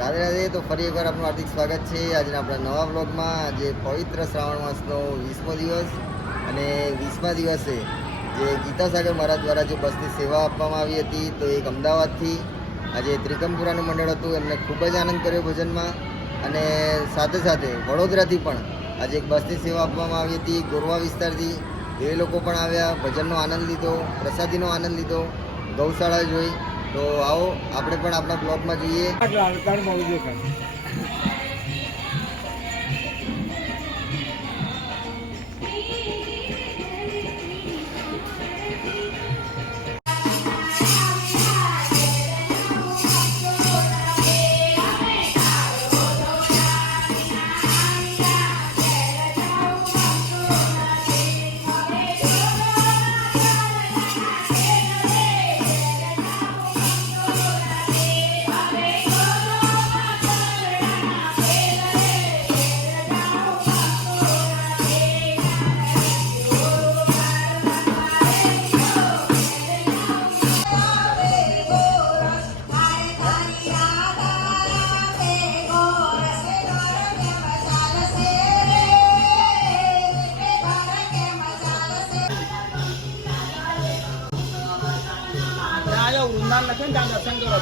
રાધે રાધે. તો ફરી એકવાર આપનું હાર્દિક સ્વાગત છે આજના આપણા નવા બ્લોગમાં. આજે પવિત્ર શ્રાવણ માસનો 20મો દિવસ અને 20મા દિવસે જે ગીતાસાગર મહારાજ દ્વારા જે બસની સેવા આપવામાં આવી હતી, તો એક અમદાવાદથી આજે ત્રિકમપુરાનું મંડળ હતું. એમને ખૂબ જ આનંદ કર્યો ભજનમાં, અને સાથે સાથે વડોદરાથી પણ આજે એક બસની સેવા આપવામાં આવી હતી ગોરવા વિસ્તારથી. એ લોકો પણ આવ્યા, ભજનનો આનંદ લીધો, પ્રસાદીનો આનંદ લીધો, ગૌશાળા જોઈ. તો આવો આપણે પણ આપણા બ્લોગમાં જોઈએ. દર્શન કરો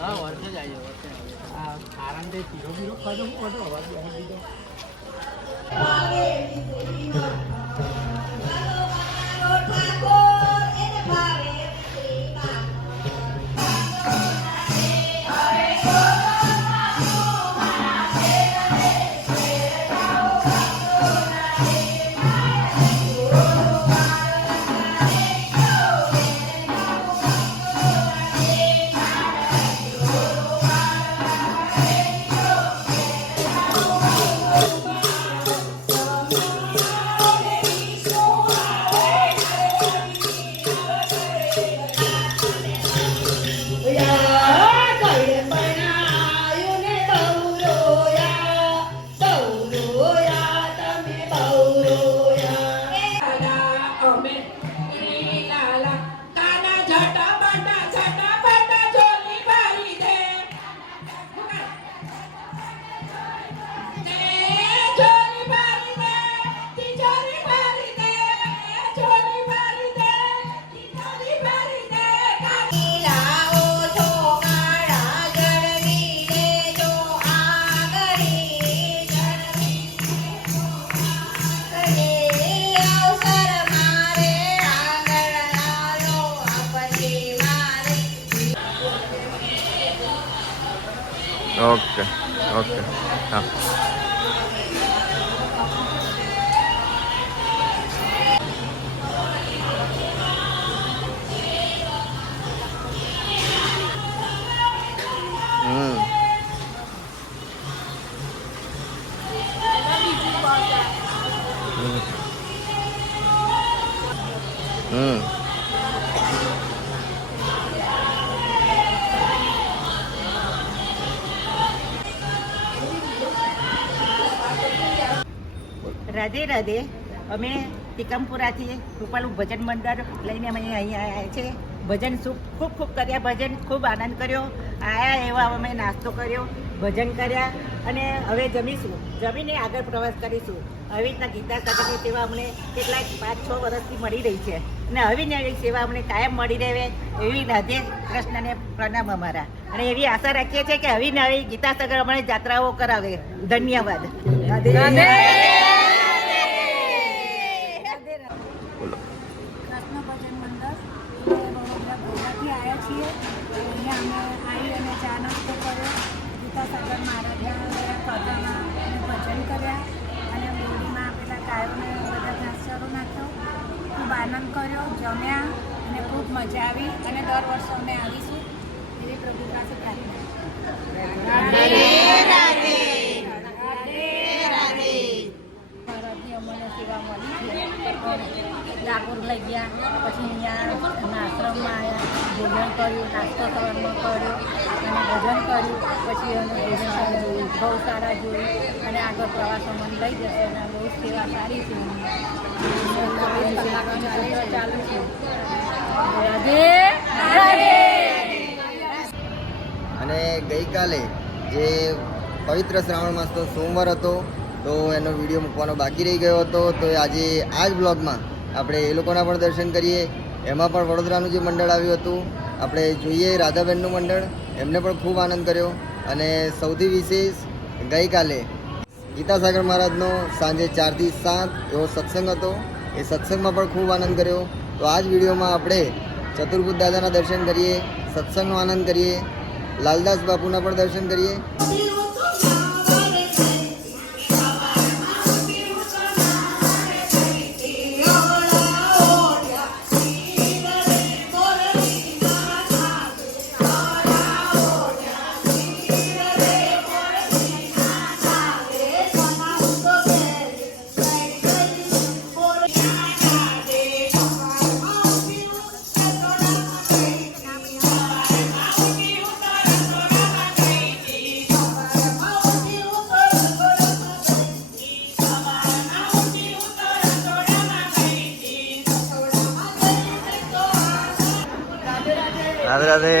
હા, વર્ષે જ આવ્યો, વર્ષે આ આરામથી પીરો પીરો ખાધો હું હતો અવાજ બેસી દીધો. ઓકે ઓકે હા. રાધે રાધે. અમે ત્રિકમપુરાથી કૃપાલુ ભજન મંડળ લઈને અમે અહીંયા આવ્યા છે. ભજન ખૂબ ખૂબ કર્યા, ભજન ખૂબ આનંદ કર્યો. આવ્યા એવા અમે નાસ્તો કર્યો, ભજન કર્યા, અને હવે જમીશું. જમીને આગળ પ્રવાસ કરીશું. આવી રીતના ગીતાસાગરની સેવા અમને કેટલાક 5-6 વર્ષથી મળી રહી છે, અને આવીને આવી સેવા અમને કાયમ મળી રહે એવી રાધે કૃષ્ણને પ્રણામ અમારા. અને એવી આશા રાખીએ છીએ કે આવીને આવી ગીતાસાગર અમને જાત્રાઓ કરાવે. ધન્યવાદ. રાધે. કૃષ્ણ ભજન મંડળ વડોદરા ભોગાથી આવ્યા છીએ. અહીંયા અમે આવી અને ચા નાસ્તો કર્યો, ગીતાસાગર મહારાજના કથાના અને ભજન કર્યા, અને બોડીમાં આપેલા ગાયોને બધા ઘાસચારો નાખ્યો. ખૂબ આનંદ કર્યો, જમ્યા, અને ખૂબ મજા આવી. અને દર વર્ષે અમે આવીશું એવી પ્રભુ પાસે પ્રાર્થના. રાધે રાધે. રાધે રાધે. સેવા મળી છે. ડાકોર લઈ ગયા, પછી અહીંયા આશ્રમમાં આવ્યા, ભોજન કર્યું, નાસ્તો સવારમાં કર્યો અને ભજન કર્યું. પછી અમે ભોજન જોયું, ગૌશાળા જોઈ અને આગળ પ્રવાસોમાં લઈ જશે અને બહુ સેવા સારી છે. ચાલુ છે. રાધે રાધે. અને ગઈકાલે જે પવિત્ર શ્રાવણ માસનો સોમવાર હતો તો એનો વિડીયો મૂકવાનો બાકી રહી ગયો હતો. તો આજે આ જ બ્લોગમાં આપણે એ લોકોના પણ દર્શન કરીએ. એમાં પણ વડોદરાનું જે મંડળ આવ્યું હતું આપણે જોઈએ, રાધાબેનનું મંડળ, એમને પણ ખૂબ આનંદ કર્યો. અને સૌથી વિશેષ ગઈકાલે ગીતાસાગર મહારાજનો સાંજે 4 થી 7 એવો સત્સંગ હતો. એ સત્સંગમાં પણ ખૂબ આનંદ કર્યો. તો આ જ વિડીયોમાં આપણે ચતુર્ભુજ દાદાના દર્શન કરીએ, સત્સંગનો આનંદ કરીએ, લાલદાસ બાપુના પણ દર્શન કરીએ. રાધે રાધે.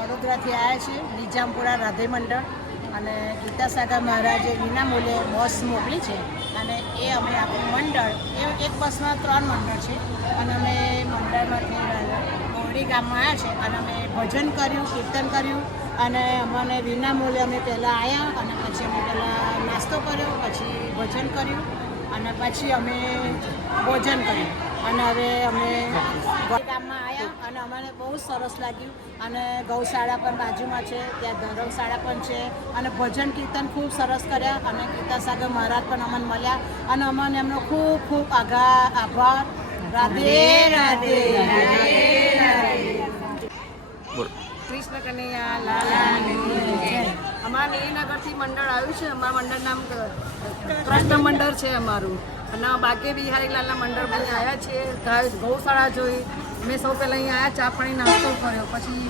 વડોદરાથી આવ્યા છીએ નિજામપુરા રાધે મંડળ અને ગીતાસાગર મહારાજે વિનામૂલ્યે બસ મોકલી છે અને એ અમે આપણું મંડળ એક બસમાં 3 મંડળ છે અને અમે મંડળમાંથી બોરડી ગામમાં આવ્યા છે અને અમે ભજન કર્યું, કીર્તન કર્યું અને અમને વિનામૂલ્યે અમે પહેલાં આવ્યા અને પછી અમે પહેલાં નાસ્તો કર્યો, પછી ભજન કર્યું અને પછી અમે ભોજન કર્યું અને હવે અમે ગામમાં આવ્યા અને અમને બહુ સરસ લાગ્યું અને ગૌશાળા પણ બાજુમાં છે, ત્યાં ધર્મશાળા પણ છે અને ભજન કીર્તન ખૂબ સરસ કર્યા અને ગીતાસાગર મહારાજ પણ અમને મળ્યા અને અમને એમનો ખૂબ ખૂબ આભાર. રાધે રાધે. કૃષ્ણ કનૈયા લાલાની જય. અમારા નગરથી મંડળ આવ્યું છે. અમારા મંડળ નામ કૃષ્ણ મંડળ છે અમારું અને બાકી બિહારીલાલના મંડળ બધા આવ્યા છીએ. ગૌશાળા જોઈ, મેં સૌ પહેલાં અહીંયા આવ્યા, ચા પાણી નાસ્તો કર્યો, પછી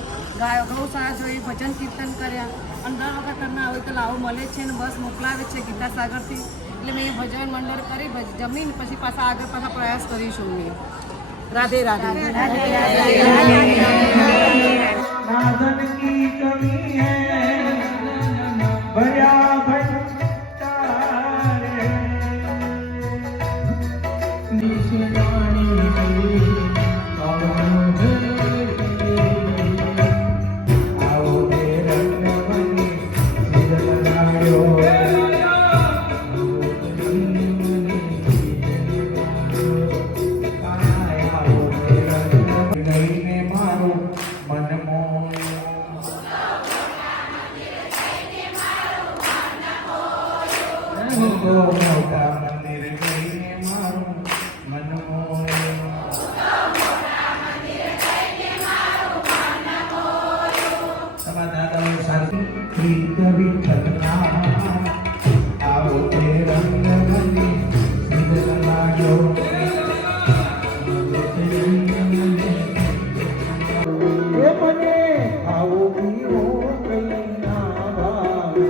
ગૌશાળા જોઈ, ભજન કીર્તન કર્યા અને દર વખત તમને આવી તો લાવો મળે છે અને બસ મોકલાવે છે ગીતાસાગરથી. એટલે મેં ભજન મંડળ કરી જમીન પછી પાછા પ્રયાસ કરીશું મેં. રાધે રાધે. साधन की कमी है भया भंडारे निशानी आओ रे रंग बनी सिर बनायो મોટા મંદિર જઈને મારું મન તમારા દાદાઓ સાથે પ્રીત વિઠ્ઠલના આવો તે રંગ બની સિદ્ધ લાગ્યો મને આવો પીવો કઈ ના ભાવે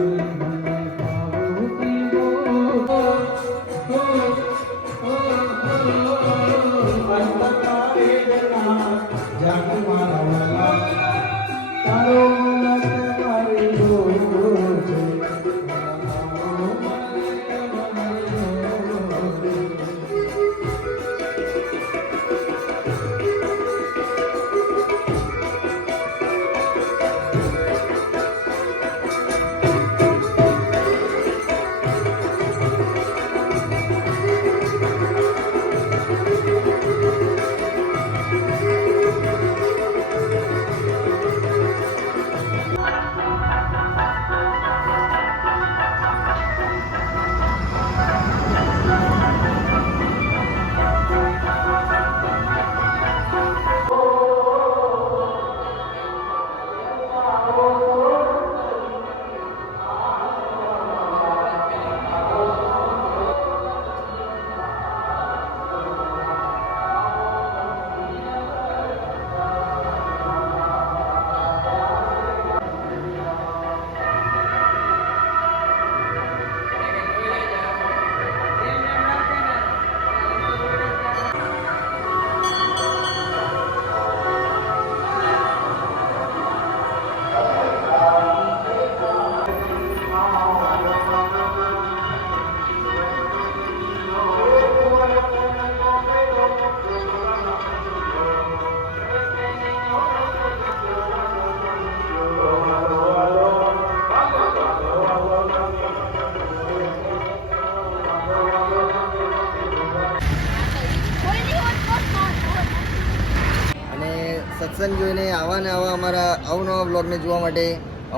સત્સંગ જોઈને આવા ને આવા અમારા અવનવા બ્લોગને જોવા માટે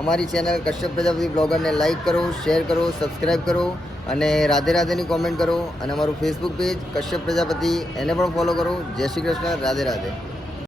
અમારી ચેનલ કશ્યપ પ્રજાપતિ બ્લોગરને લાઇક કરો, શેર કરો, સબસ્ક્રાઈબ કરો અને રાધે રાધેની કોમેન્ટ કરો અને અમારું ફેસબુક પેજ કશ્યપ પ્રજાપતિ એને પણ ફોલો કરો. જય શ્રી કૃષ્ણ. રાધે રાધે.